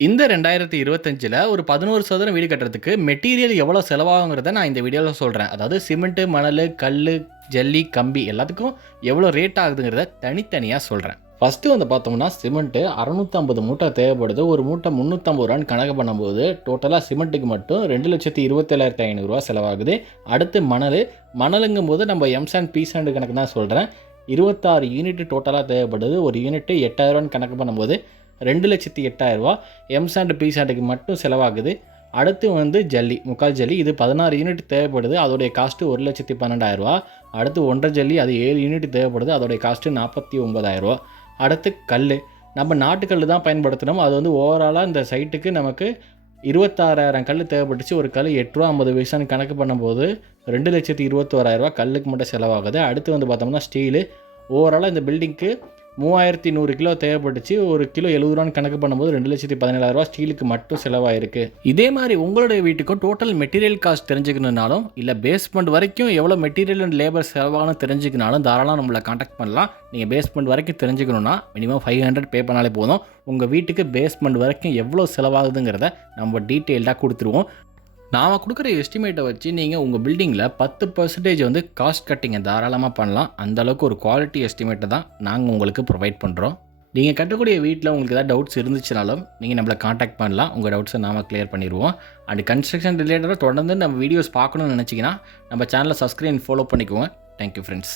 இந்த 2025ல ஒரு 11 சதுரம் வீடு கட்டுறதுக்கு மெட்டீரியல் எவ்வளோ செலவாகுங்கிறத நான் இந்த வீடியோல சொல்றேன். அதாவது சிமெண்ட், மணலு, கல்லு, ஜல்லி, கம்பி எல்லாத்துக்கும் எவ்வளோ ரேட் ஆகுதுங்கிறத தனித்தனியா சொல்றேன். ஃபர்ஸ்ட்டு வந்து பார்த்தோம்னா, சிமெண்ட் 650 மூட்டை தேவைப்படுது. ஒரு மூட்டை ரூ. 350 கணக்கு பண்ணும்போது, டோட்டலா சிமெண்ட்டுக்கு மட்டும் ரூ. 2,27,500 செலவாகுது. அடுத்து மணலுங்கும்போது நம்ம எம்-சாண்ட், பி-சாண்ட் கணக்கு தான் சொல்றேன். 26 யூனிட் டோட்டலா தேவைப்படுது. ஒரு யூனிட் ரூ. 8,000 கணக்கு பண்ணும்போது ரூ. 2,08,000 எம்-சாண்ட், பி-சாண்டுக்கு மட்டும் செலவாகுது. அடுத்து வந்து ஜல்லி, முக்கால் ஜல்லி. இது 16 யூனிட் தேவைப்படுது. அதோடைய காஸ்ட்டு ரூ. 1,12,000. அடுத்து 1 1/2 ஜல்லி, அது 7 யூனிட் தேவைப்படுது. அதோடைய காஸ்ட்டு ரூ. 49,000. அடுத்து கல், நம்ம நாட்டுக்கல் தான் பயன்படுத்தினோம். அது வந்து ஓவராலாக இந்த சைட்டுக்கு நமக்கு 26,000 கல் தேவைப்பட்டுச்சு. ஒரு கல் ரூ. 8.50 கணக்கு பண்ணும்போது ரூ. 2,21,000 கல்லுக்கு மட்டும் செலவாகுது. அடுத்து வந்து பார்த்தோம்னா ஸ்டீலு, ஓவராலாக இந்த பில்டிங்க்கு 3,100 கிலோ தேவைப்பட்டுச்சு. ஒரு கிலோ ரூ. 70 கணக்கு பண்ணும்போது ரூ. 2,17,000 ஸ்டீலுக்கு மட்டும் செலவாயிருக்கு. இதே மாதிரி உங்களுடைய வீட்டுக்கும் டோட்டல் மெட்டீரியல் காஸ்ட் தெரிஞ்சுக்கணுனாலும், இல்லை பேஸ்மெண்ட் வரைக்கும் எவ்வளோ மெட்டீரியல் அண்ட் லேபர் செலவாகணும் தெரிஞ்சுக்கனாலும் தாராளமாக நம்மளை காண்டாக்ட் பண்ணலாம். நீங்கள் பேஸ்மெண்ட் வரைக்கும் தெரிஞ்சுக்கணுன்னா மினிமம் 500 பே பண்ணாலே போதும். உங்கள் வீட்டுக்கு பேஸ்மெண்ட் வரைக்கும் எவ்வளோ செலவாகுதுங்கிறத நம்ம டீட்டெயில்டாக கொடுத்துருவோம். நாம குடுக்குற எஸ்டிமேட்டை வச்சு நீங்கள் உங்கள் பில்டிங்கில் 10% வந்து காஸ்ட் கட்டிங்கை தாராளமாக பண்ணலாம். அந்தளவுக்கு ஒரு குவாலிட்டி எஸ்டிமேட்டை தான் நாங்கள் உங்களுக்கு ப்ரொவைட் பண்ணுறோம். நீங்கள் கட்டக்கூடிய வீட்டில் உங்களுக்கு ஏதாவது டவுட்ஸ் இருந்துச்சுனாலும் நீங்கள் நம்மளை காண்டாக்ட் பண்ணலாம். உங்கள் டவுட்ஸை நாம் கிளியர் பண்ணிடுவோம். அண்ட் கன்ஸ்ட்ரக்ஷன் ரிலேட்டடாக தொடர்ந்து நம்ம வீடியோஸ் பார்க்கணும்னு நினச்சிங்கன்னா நம்ம சேனலை சப்ஸ்கிரைப் ஃபாலோ பண்ணிக்குவோம். Thank you friends.